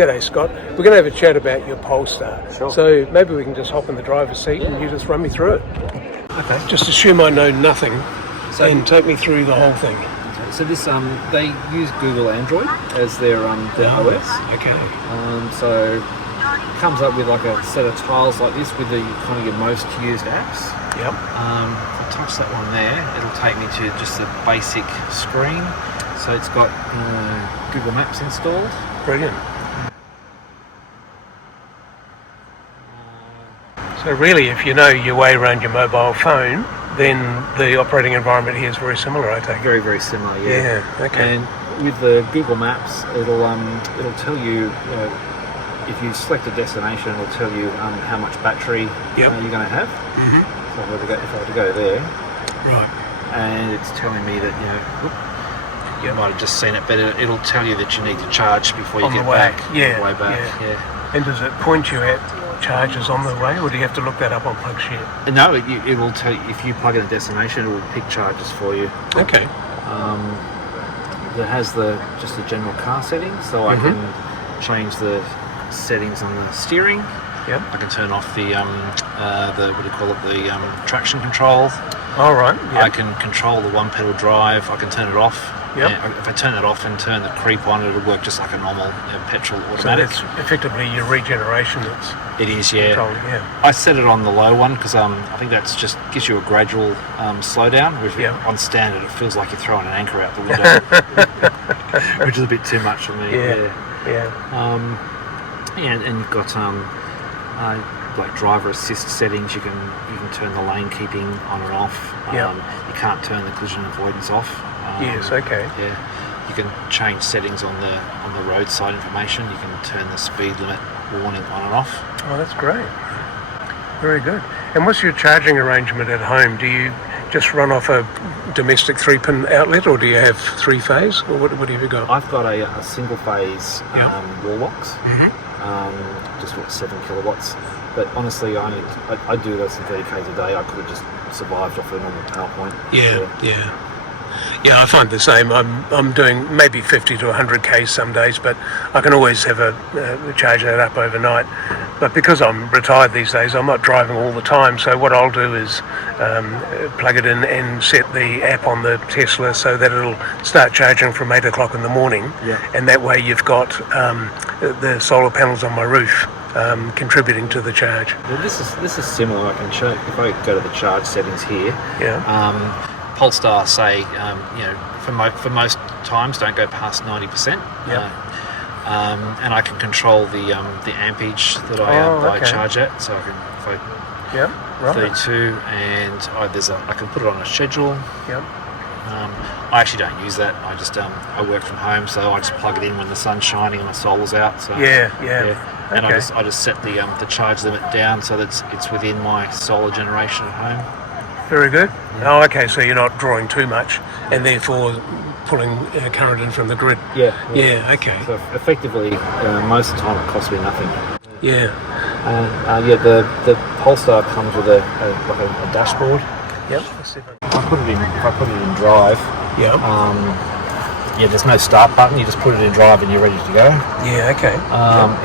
G'day, Scott. We're going to have a chat about your Polestar. Sure. So maybe we can just hop in the driver's seat and you just run me through it. Okay. Just assume I know nothing and take me through the whole thing. So this they use Google Android as their OS. Okay. So it comes up with like a set of tiles like this with the kind of your most used apps. Yep. If I touch that one there, it'll take me to just the basic screen. So it's got Google Maps installed. Brilliant. So really, if you know your way around your mobile phone, then the operating environment here is very similar, I take it. Very, very similar, yeah. Yeah, okay. And with the Google Maps, it'll tell you, if you select a destination, it'll tell you how much battery you're going to have. Mm-hmm. So if I were to go there, right, and it's telling me that you might have just seen it, but it'll tell you that you need to charge before you get back. Yeah, on the way back. Yeah. And does it point you at charges on the way, or do you have to look that up on PlugShare? No, it will tell you if you plug in a destination, it will pick charges for you. Okay. It has just the general car settings, so I can change the settings on the steering. Yep. I can turn off the what do you call it, the traction control. All right. Yep. I can control the one pedal drive. I can turn it off. Yep. If I turn it off and turn the creep on, it'll work just like a normal petrol automatic. So that's effectively your regeneration that's it is, yeah. controlled, yeah. I set it on the low one because I think that's just gives you a gradual slowdown. On standard, it feels like you're throwing an anchor out the window, which is a bit too much for me. Yeah. And you've got like driver assist settings. You can turn the lane keeping on or off. You can't turn the collision avoidance off. Yes. Okay. Yeah. You can change settings on the roadside information. You can turn the speed limit warning on and off. Oh, that's great. Very good. And what's your charging arrangement at home? Do you just run off a domestic 3-pin outlet, or do you have 3-phase, or what have you got? I've got a single phase wall box. Just 7 kilowatts. But honestly, I do less than 30 k's a day. I could have just survived off a normal PowerPoint. Yeah, I find the same. I'm doing maybe 50 to 100 k's some days, but I can always have charge that up overnight. But because I'm retired these days, I'm not driving all the time. So what I'll do is plug it in and set the app on the Tesla so that it'll start charging from 8 o'clock in the morning. Yeah. And that way you've got the solar panels on my roof contributing to the charge. Well, this is similar. I can show if I go to the charge settings here. Yeah. Polestar say for most times don't go past 90%. And I can control the ampage that I charge at. So I can 32, and I can put it on a schedule. Yep. I actually don't use that. I just I work from home, so I just plug it in when the sun's shining and my solar's out. So and I just set the charge limit down so that it's within my solar generation at home. Very good. Yeah. Oh, okay. So you're not drawing too much, and therefore pulling current in from the grid. Yeah. Okay. So effectively, most of the time it costs me nothing. Yeah. The Polestar comes with a dashboard. Yep. If I put it in drive. Yeah. There's no start button. You just put it in drive and you're ready to go. Yeah. Okay.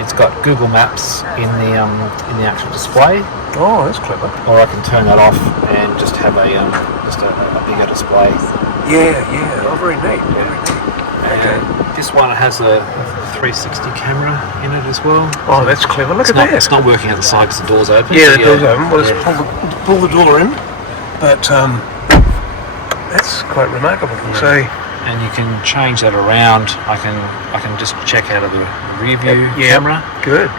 It's got Google Maps in the actual display. Oh, that's clever. Or I can turn that off and just have a bigger display. Yeah. Oh, very neat. And this one has a 360 camera in it as well. Oh, that's clever. Look at that. It's not working at the side because the door's open. Yeah, the door's open. Well, let's pull the door in. But that's quite remarkable. So. And you can change that around. I can just check out of the rear view camera. Good.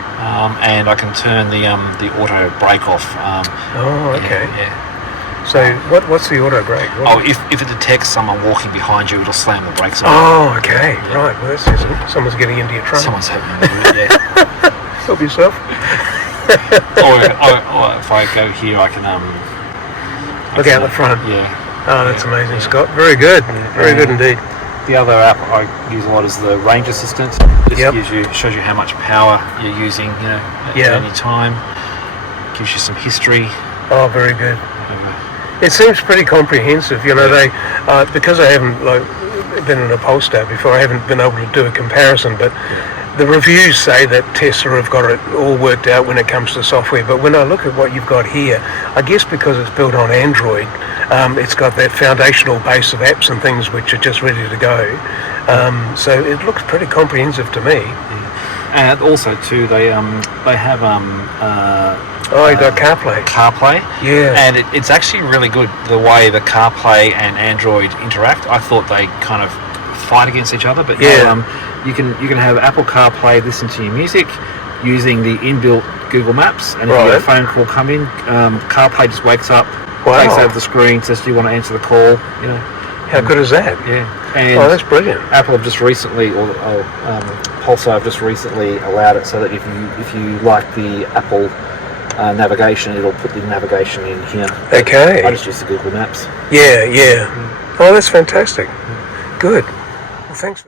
And I can turn the auto brake off. Okay. So what's the auto brake? If it detects someone walking behind you, it'll slam the brakes on. Oh, okay. Yeah. Right. Well, that's just someone's getting into your trunk. Someone's helping you. Yeah. Help yourself. or if I go here, I can look out the front. Yeah. Oh, that's amazing, Scott. Very good. Very good indeed. The other app I use a lot is the range assistant. Just shows you how much power you're using, at any time. Gives you some history. Oh, very good. It seems pretty comprehensive. They because I haven't been in a Polestar before, I haven't been able to do a comparison. But the reviews say that Tesla have got it all worked out when it comes to software, but when I look at what you've got here, I guess because it's built on Android, it's got that foundational base of apps and things which are just ready to go. So it looks pretty comprehensive to me. And also too, they have you got CarPlay. CarPlay. Yeah. And it's actually really good the way the CarPlay and Android interact. I thought they kind of fight against each other, but you can have Apple CarPlay listen to your music using the inbuilt Google Maps, and if you get a phone call come in, CarPlay just wakes up, takes over the screen, says, "Do you want to answer the call?" You know. How good is that? Yeah. And that's brilliant. Apple have just recently, Polestar have just recently allowed it so that if you like the Apple navigation, it'll put the navigation in here. Okay. I just use the Google Maps. Yeah. Oh, that's fantastic. Good. Well, thanks.